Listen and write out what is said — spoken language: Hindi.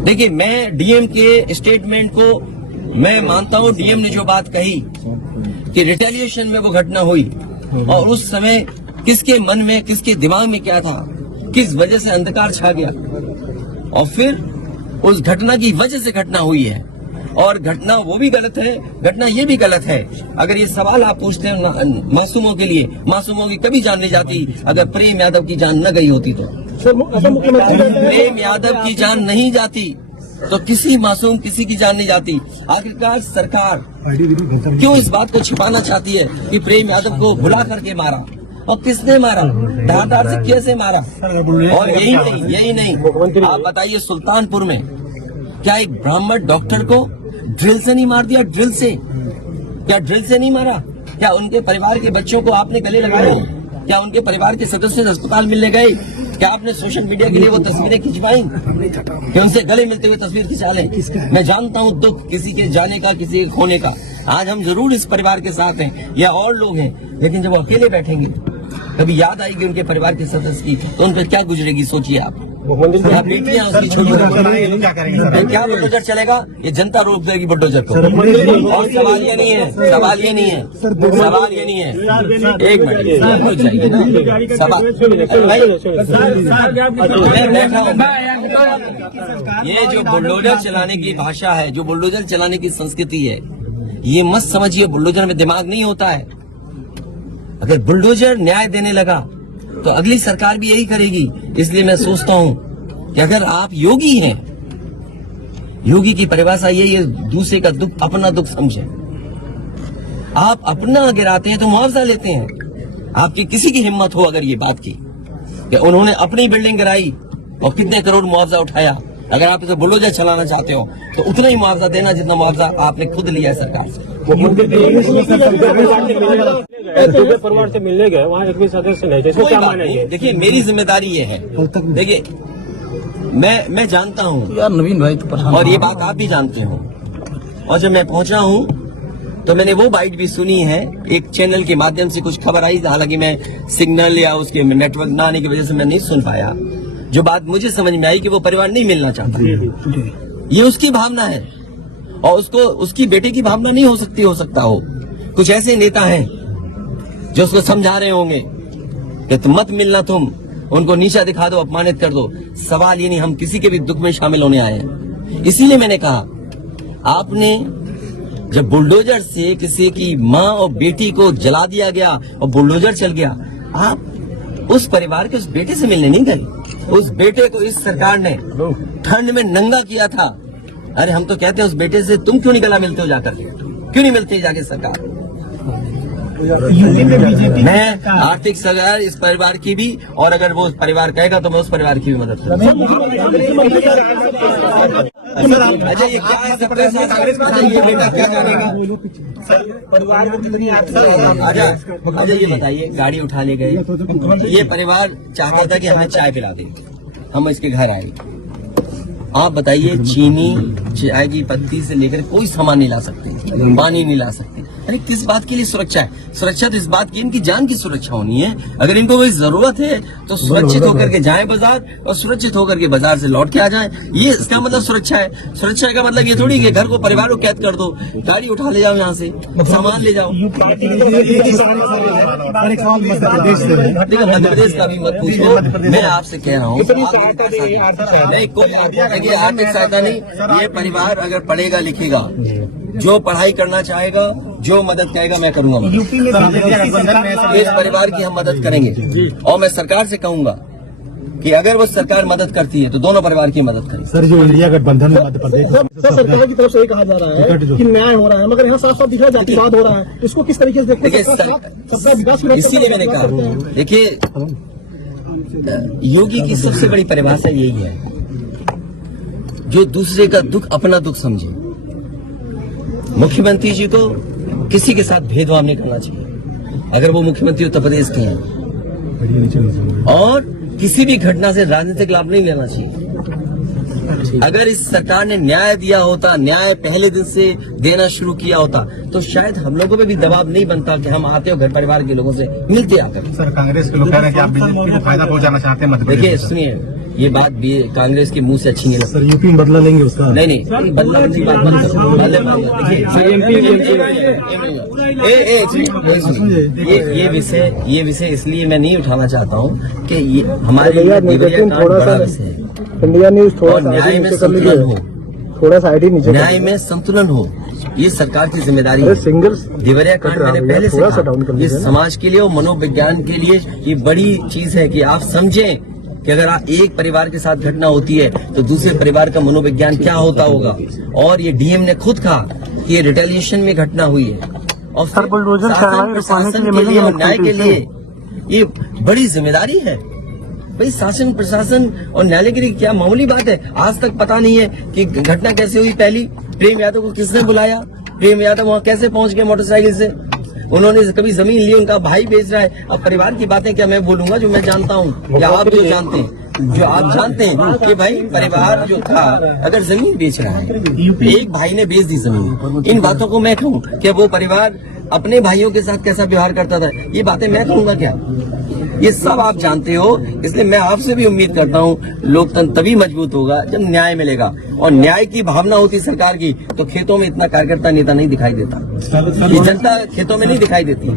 देखिए, मैं डीएम के स्टेटमेंट को मैं मानता हूं। डीएम ने जो बात कही कि रिटेलिएशन में वो घटना हुई और उस समय किसके मन में, किसके दिमाग में क्या था, किस वजह से अंधकार छा गया और फिर उस घटना की वजह से घटना हुई है। और घटना वो भी गलत है, घटना ये भी गलत है। अगर ये सवाल आप पूछते हैं मासूमों के लिए, मासूमों की कभी जान नहीं जाती अगर प्रेम यादव की जान न गई होती तो। प्रेम यादव की जान नहीं जाती तो किसी मासूम किसी की जान नहीं जाती। आखिरकार सरकार क्यों इस बात को छिपाना चाहती है कि प्रेम यादव को भुला करके मारा, और किसने मारा, धारदार से कैसे मारा। और यही नहीं आप बताइए, सुल्तानपुर में क्या एक ब्राह्मण डॉक्टर को ड्रिल से नहीं मार दिया? ड्रिल से, क्या ड्रिल से नहीं मारा? क्या उनके परिवार के बच्चों को आपने गले लगाए? क्या उनके परिवार के सदस्य अस्पताल मिलने गए? क्या आपने सोशल मीडिया के लिए वो तस्वीरें खिंचवाई कि उनसे गले मिलते हुए तस्वीर खिंचा लें? मैं जानता हूं दुख किसी के जाने का, किसी के खोने का। आज हम जरूर इस परिवार के साथ हैं या और लोग हैं, लेकिन जब वो अकेले बैठेंगे कभी याद आएगी उनके परिवार के सदस्य की तो उन पर क्या गुजरेगी, सोचिए आप। बेटियां उसकी छोटी, क्या बुलडोजर चलेगा? ये जनता रोक देगी बुलडोजर को। और सवाल ये नहीं है, सवाल ये नहीं है, सवाल ये नहीं है। एक मिनट चाहिए ना सवाल। ये जो बुलडोजर चलाने की भाषा है, जो बुलडोजर चलाने की संस्कृति है, ये मत समझिए बुलडोजर में दिमाग नहीं होता है। अगर बुलडोजर न्याय देने लगा तो अगली सरकार भी यही करेगी। इसलिए मैं सोचता हूं कि अगर आप योगी हैं, योगी की परिभाषा यही है, दूसरे का दुख अपना दुख समझे। आप अपना गिराते हैं तो मुआवजा लेते हैं। आपकी किसी की हिम्मत हो अगर ये बात की कि उन्होंने अपनी बिल्डिंग गिराई और कितने करोड़ मुआवजा उठाया, अगर आप इसे बुलडोजर चलाना चाहते हो तो उतना ही मुआवजा देना जितना मुआवजा आपने खुद लिया है सरकार से। परिवार से मिलने गए, वहाँ एक भी सदस्य नहीं, क्या मानेंगे? देखिए, मेरी जिम्मेदारी ये है। देखिए, मैं जानता हूँ यार नवीन भाई तो और ये बात आप भी जानते हो। और जब मैं पहुंचा हूँ तो मैंने वो बाइट भी सुनी है, एक चैनल के माध्यम से कुछ खबर आई, हालांकि मैं सिग्नल या उसके नेटवर्क न आने की वजह से मैं नहीं सुन पाया। जो बात मुझे समझ में आई कि वो परिवार नहीं मिलना चाहता, ये उसकी भावना है और उसको उसकी बेटे की भावना नहीं हो सकती। हो सकता हो कुछ ऐसे नेता हैं जो उसको समझा रहे होंगे कि तुम मत मिलना, तुम उनको नीचा दिखा दो, अपमानित कर दो। सवाल ये नहीं, हम किसी के भी दुख में शामिल होने आए हैं। इसीलिए मैंने कहा, आपने जब बुलडोजर से किसी की माँ और बेटी को जला दिया गया और बुलडोजर चल गया, आप उस परिवार के उस बेटे से मिलने नहीं गए। उस बेटे को इस सरकार ने ठंड में नंगा किया था। अरे हम तो कहते हैं उस बेटे से तुम क्यों नहीं गला मिलते हो जाकर, क्यों नहीं मिलते जाके सरकार? मैं आर्थिक सहायता इस परिवार की भी, और अगर वो परिवार कहेगा तो मैं उस परिवार की भी मदद करूंगा। अच्छा, ये क्या है सबके साथ? अच्छा, ये बेटा क्या जानेगा? अच्छा, ये बताइए, गाड़ी उठा ले गए, ये परिवार चाहता था कि हमें चाय पिला दे, हम इसके घर आए। आप बताइए, चीनी, चाय की पत्ती से लेकर कोई सामान नहीं ला सकते, पानी नहीं ला सकते। अरे किस बात के लिए सुरक्षा है? सुरक्षा तो इस बात की, इनकी जान की सुरक्षा होनी है। अगर इनको कोई जरूरत है तो सुरक्षित होकर के जाएं बाजार और सुरक्षित होकर के बाजार से लौट के आ जाएं। ये इसका मतलब सुरक्षा है। सुरक्षा का मतलब ये थोड़ी कि घर को, परिवार को कैद कर दो, गाड़ी उठा ले जाओ, यहाँ से सामान ले जाओ। देखो, मध्य प्रदेश का भी मत पूछो, मैं आपसे कह रहा हूँ नहीं, कोई आर्थिक सहायता नहीं। ये परिवार अगर पढ़ेगा लिखेगा, जो पढ़ाई करना चाहेगा, जो मदद कहेगा, मैं करूंगा। इस परिवार की हम मदद करेंगे और मैं सरकार से कहूंगा कि अगर वो सरकार मदद करती है तो दोनों परिवार की मदद करें। सर, जो इंडिया गठबंधन में मध्य प्रदेश सरकार की तरफ से ये कहा जा रहा है कि न्याय हो रहा है, मगर यहाँ साफ साफ दिख रहा है जातिवाद हो रहा है। इसको किस तरीके से देखते हैं? इसीलिए मैंने कहा, देखिए, योगी की सबसे बड़ी परिभाषा यही है, जो दूसरे का दुख अपना दुख समझे। मुख्यमंत्री जी को किसी के साथ भेदभाव नहीं करना चाहिए अगर वो मुख्यमंत्री उत्तर प्रदेश के हैं, और किसी भी घटना से राजनीतिक लाभ नहीं लेना चाहिए। अगर इस सरकार ने न्याय दिया होता, न्याय पहले दिन से देना शुरू किया होता, तो शायद हम लोगों पे भी दबाव नहीं बनता कि हम आते हो घर परिवार के लोगों से मिलते आकर। सर, कांग्रेस के लोग कह रहे हैं कि आप बीजेपी को फायदा पहुंचाना चाहते हैं। देखिए, सुनिए, ये बात भी कांग्रेस के मुंह से अच्छी नहीं लगती। सर यूपी में बदला लेंगे उसका। नहीं बदला की बात मत करो। देखिए ये विषय इसलिए मैं नहीं उठाना चाहता हूँ कि ये हमारे लिए देवरिया कांड बड़ा विषय है। इंडिया न्यूज और न्याय में संतुलन हो, थोड़ा सा आईडी नीचे न्याय में संतुलन हो, ये सरकार की जिम्मेदारी है। सिंगल्स देवरिया कांड मैंने पहले से थोड़ा सा डाउन कर कहा, ये लीजिए। समाज के लिए और मनोविज्ञान के लिए ये बड़ी चीज है कि आप समझें कि अगर आप एक परिवार के साथ घटना होती है तो दूसरे परिवार का मनोविज्ञान क्या होता होगा। और ये डीएम ने खुद कहा कि ये रिटेलिएशन में घटना हुई है और फिर शासन प्रशासन के लिए और न्याय के लिए ये बड़ी जिम्मेदारी है। भाई शासन प्रशासन और न्यायालय के लिए क्या मामूली बात है। आज तक पता नहीं है कि घटना कैसे हुई। पहली प्रेम यादव को किसने बुलाया, प्रेम यादव वहां कैसे पहुंच गए मोटरसाइकिल से, उन्होंने कभी जमीन ली, उनका भाई बेच रहा है। अब परिवार की बातें क्या मैं बोलूंगा जो मैं जानता हूँ या आप जो जानते हैं, जो आप जानते हैं कि भाई परिवार जो था अगर जमीन बेच रहा है, एक भाई ने बेच दी जमीन, इन बातों को मैं कहूँ कि वो परिवार अपने भाइयों के साथ कैसा व्यवहार करता था, ये बातें मैं कहूँगा क्या? ये सब आप जानते हो। इसलिए मैं आपसे भी उम्मीद करता हूँ लोकतंत्र तभी मजबूत होगा जब न्याय मिलेगा। और न्याय की भावना होती सरकार की तो खेतों में इतना कार्यकर्ता नेता नहीं दिखाई देता, ये जनता खेतों में नहीं दिखाई देती।